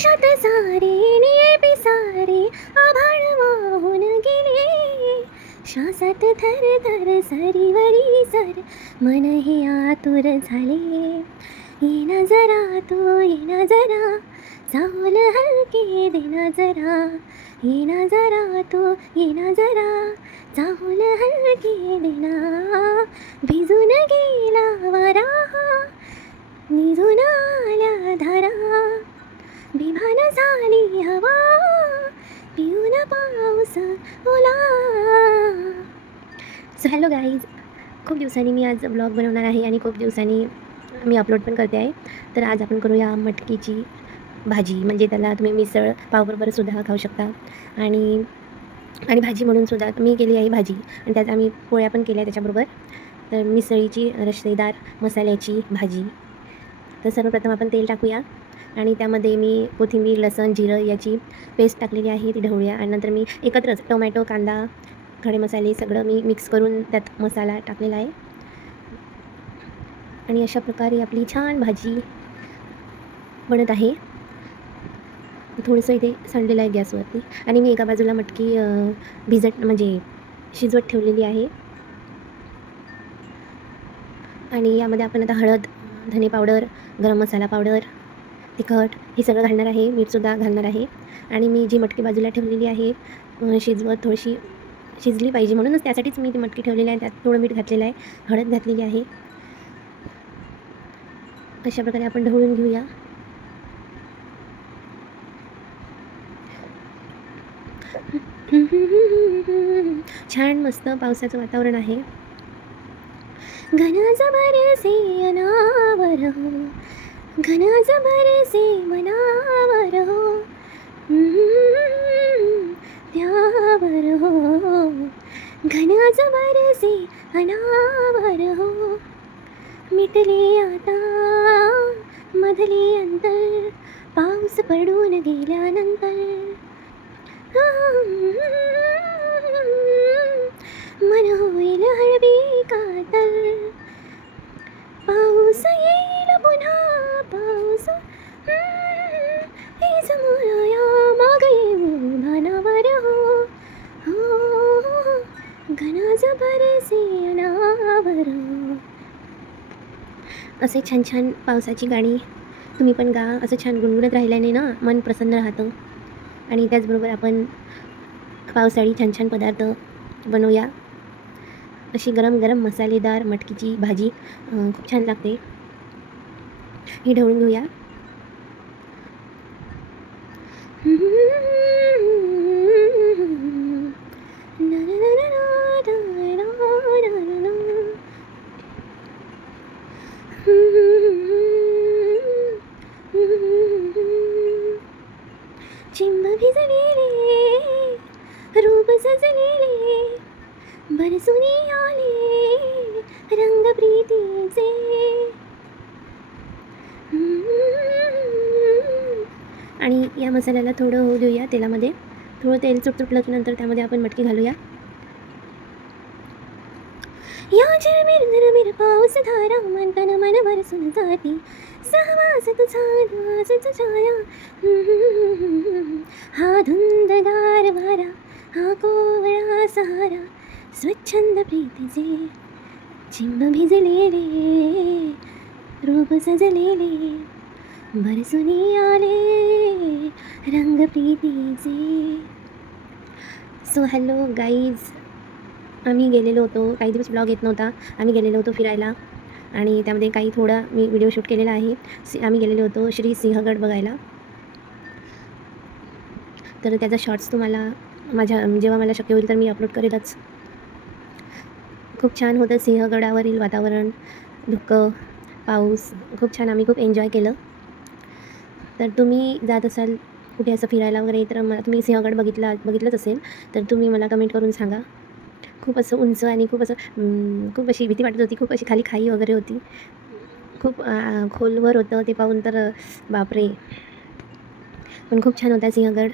आकाशात सारे निळे पिसारे आभाळ वाहून गेले, श्वासात थर थर सरीवरी सर मन हे आतुर झाले. येना जरा तू येना जरा, चाहुल हलके देना जरा, येना जरा तू येना जरा, चाहुल हलके देना. भिजून गेला वारा, निजून आल्या धारा, बिभान झाली हवा, पिऊन पाऊस ओला. सो हॅलो गाईज, खूप दिवसांनी मी आज ब्लॉग बनवणार आहे आणि खूप दिवसांनी मी अपलोड पण करते आहे. तर आज आपण करूया मटकीची भाजी, म्हणजे त्याला तुम्ही मिसळ पावबरोबर सुद्धा खाऊ शकता. आणि भाजी म्हणून सुद्धा मी केली आहे भाजी, आणि त्यात आम्ही पोळ्या पण केल्या त्याच्याबरोबर. तर मिसळीची रश्शेदार मसाल्याची भाजी. तर सर्वप्रथम आपण तेल टाकूया, आणि त्यामध्ये मी कोथिंबीर, लसण, जिरं याची पेस्ट टाकलेली आहे, ती ढवळूया. आणि नंतर मी एकत्रच टोमॅटो, कांदा, खडे मसाले सगळं मी मिक्स करून त्यात मसाला टाकलेला आहे. आणि अशा प्रकारे आपली छान भाजी बनत आहे. थोडंसं इथे सांडलेलं आहे गॅसवरती, आणि मी एका बाजूला मटकी म्हणजे शिजवत ठेवलेली आहे. आणि यामध्ये आपण आता हळद, धने पावडर, गरम मसाला पावडर, तिखट हे सगळं घालणार आहे. मीठसुद्धा घालणार आहे. आणि मी जी मटकी बाजूला ठेवलेली आहे शिजवत, थोडीशी शिजली पाहिजे म्हणूनच त्यासाठीच मी ती मटकी ठेवलेली आहे. त्यात थोडं मीठ घातलेलं आहे, हळद घातलेली आहे. अशा प्रकारे आपण ढवळून घेऊया. छान मस्त पावसाचं वातावरण आहे. घनाज बरसे अनावर हो, घनाज बरसे मनावर हो, त्यावर हो, घनाज बरसे अनावर हो. मिटले आता मधले अंतर, पाऊस पडून गेल्यानंतर. मन होईल हळवी कातर, पाऊस येईल पुन्हा पाऊस. हे समोराया माग येऊ भानावर हो, हो, घनाज बरसे अनावर हो. असे छान छान पावसाची गाणी तुम्ही पण गा. असं छान गुणगुणत राहिल्याने ना मन प्रसन्न राहतं. आणि त्याचबरोबर आपण पावसाळी छान छान पदार्थ बनवूया. अशी गरम गरम मसालेदार मटकीची भाजी खूप छान लागते. ही ढवळून घेऊया. चिंब भिजलेले, रूप सजलेले, बरसुनी आले रंग प्रीतीचे. आणि या मसाल्याला थोडं होऊ देऊया तेलामध्ये. थोडं तेल सुटलं की नंतर त्यामध्ये आपण मटकी घालूया. या झिरमिर झिरमिर पाऊस धारा, मनतन मन बरसून जाती, सहवास तुझा ध्यास छाया. हा धुंदगार वारा, हा कोवळा सहारा, स्वच्छंद प्रीतीचे. चिंब भिजलेले, रूप सजलेले, बरसुनी आले रंग प्रीतीचे. सो हॅलो गाईज, आम्ही गेलेलो होतो, काही दिवस ब्लॉग येत नव्हता. आम्ही गेलेलो होतो फिरायला, आणि त्यामध्ये काही थोडा मी व्हिडिओ शूट केलेला आहे. आम्ही गेलेलो होतो श्री सिंहगड बघायला. तर त्याचा शॉर्ट्स तुम्हाला जेव्हा मला शक्य होईल तर मी अपलोड करेलच. खूप छान होतं सिंहगडावरील वातावरण, धुकं, पाऊस खूप छान. आम्ही खूप एन्जॉय केलं. तर तुम्ही जात असाल कुठे असं फिरायला वगैरे, तर मला तुम्ही सिंहगड बघितलंच असेल तर तुम्ही मला कमेंट करून सांगा. खूप असं उंच आणि खूप खूप अशी भीती वाटत होती. खूप अशी खाली खाई वगैरे होती. खूप खोलवर होतं ते पाहून तर बापरे. पण खूप छान होता सिंहगड.